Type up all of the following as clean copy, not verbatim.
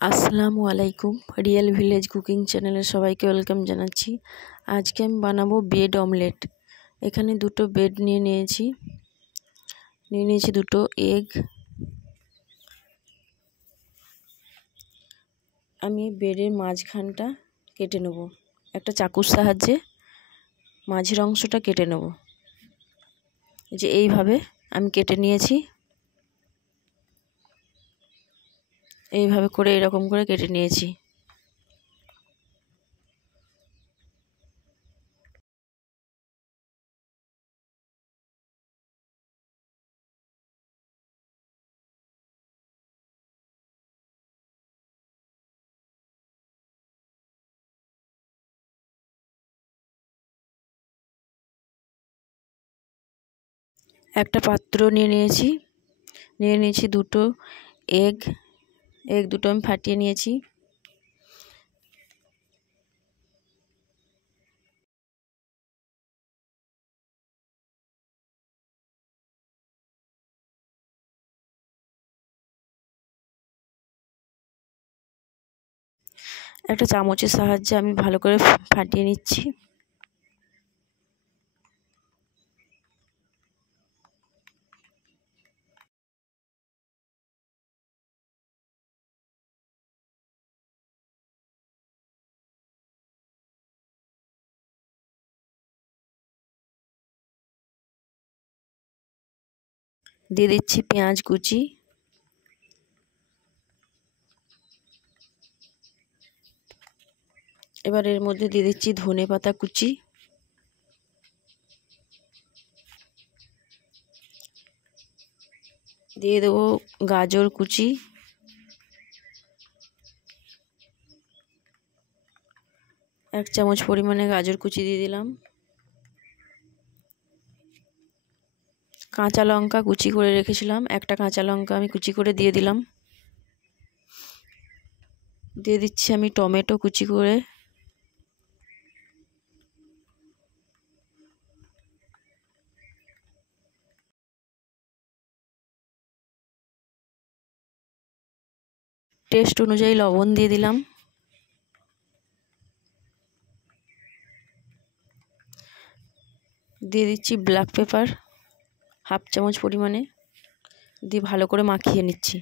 আসসালামু আলাইকুম। Real village cooking চ্যানেলে সবাইকে ওয়েলকাম জানাচ্ছি। আজকে আমি বানাবো ব্রেড অমলেট। এখানে দুটো ব্রেড নিয়ে নিয়েছি দুটো এগ। আমি ব্রেডের মাঝখানটা কেটে নেব, একটা চাকুর সাহায্যে মাঝের অংশটা কেটে নেব। যে এইভাবে আমি কেটে নিয়েছি, এইভাবে করে এরকম করে কেটে নিয়েছি। একটা পাত্র নিয়েছি দুটো এগ দুটো আমি ফাটিয়ে নিয়েছি। একটা চামচের সাহায্যে আমি ভালো করে ফাটিয়ে নিচ্ছি। দিয়ে দিচ্ছি পেঁয়াজ কুচি, এবার এর মধ্যে দিয়ে দিচ্ছি ধনেপাতা কুচি, দিয়ে দেবো গাজর কুচি, এক চামচ পরিমাণে গাজর কুচি দিয়ে দিলাম। কাঁচা লঙ্কা কুচি করে রেখেছিলাম, একটা কাঁচা লঙ্কা আমি কুচি করে দিয়ে দিলাম। দিয়ে দিচ্ছি আমি টমেটো কুচি করে, টেস্ট অনুযায়ী লবণ দিয়ে দিলাম। দিয়ে দিচ্ছি ব্ল্যাক পেপার হাফ চামচ পরিমাণে, দিয়ে ভালো করে মাখিয়ে নিচ্ছি।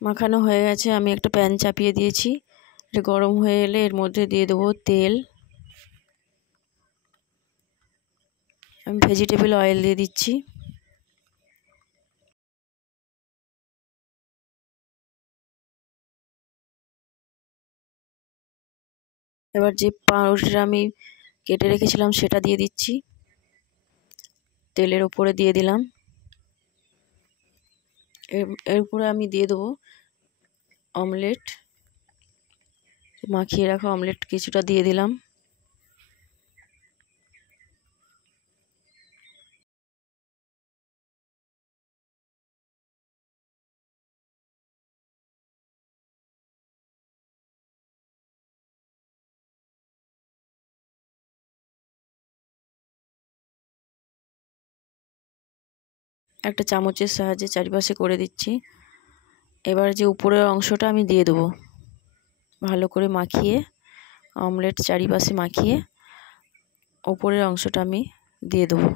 মাখানো হয়ে গেছে, আমি একটা প্যান চাপিয়ে দিয়েছি। এটা গরম হয়ে এলে এর মধ্যে দিয়ে দেবো তেল। আমি ভেজিটেবল অয়েল দিয়ে দিচ্ছি। এবার যে পাউরুটিটা আমি কেটে রেখেছিলাম সেটা দিয়ে দিচ্ছি, তেলের উপরে দিয়ে দিলাম। এর উপরে আমি দিয়ে দেবো অমলেট, মাখিয়ে রাখা অমলেট কিছুটা দিয়ে দিলাম। একটা চামচের সাহায্যে চারিপাশে করে দিচ্ছি। এবার যে উপরের অংশটা আমি দিয়ে দেবো, ভালো করে মাখিয়ে অমলেট চারিপাশে মাখিয়ে উপরের অংশটা আমি দিয়ে দেবো।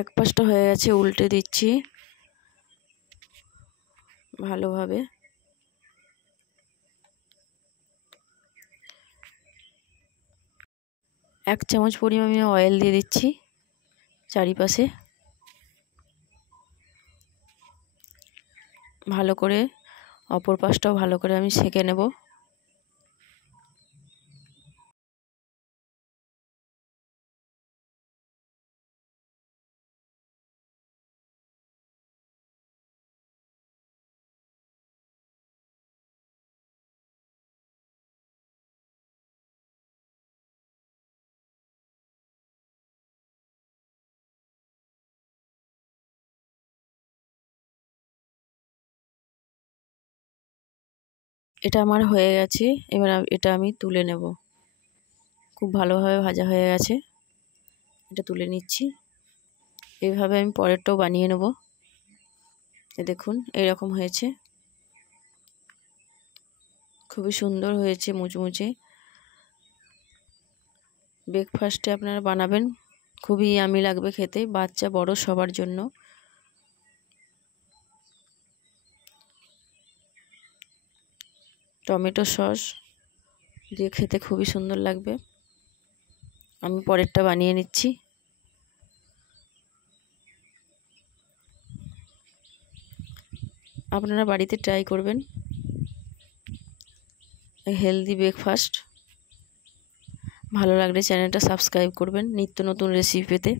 এক পাশটা হয়ে গেছে, উল্টে দিচ্ছি ভালোভাবে। এক চামচ পরিমাণ আমি অয়েল দিয়ে দিচ্ছি চারিপাশে। ভালো করে অপর পাশটাও ভালো করে আমি সেঁকে নেব। এটা আমার হয়ে গেছে, এবার এটা আমি তুলে নেব। খুব ভালোভাবে ভাজা হয়ে গেছে, এটা তুলে নিচ্ছি। এইভাবে আমি পরেরটাও বানিয়ে নেব। দেখুন এরকম হয়েছে, খুবই সুন্দর হয়েছে, মুচমুচে। ব্রেকফাস্টে আপনারা বানাবেন, খুবই ইয়ামি লাগবে খেতে, বাচ্চা বড় সবার জন্য। টমেটো সস দিয়ে খেতে খুবই সুন্দর লাগবে। আমি পরেরটা বানিয়ে নিচ্ছি। আপনারা বাড়িতে ট্রাই করবেন হেলদি ব্রেকফাস্ট। ভালো লাগলে চ্যানেলটা সাবস্ক্রাইব করবেন নিত্য নতুন রেসিপি পেতে।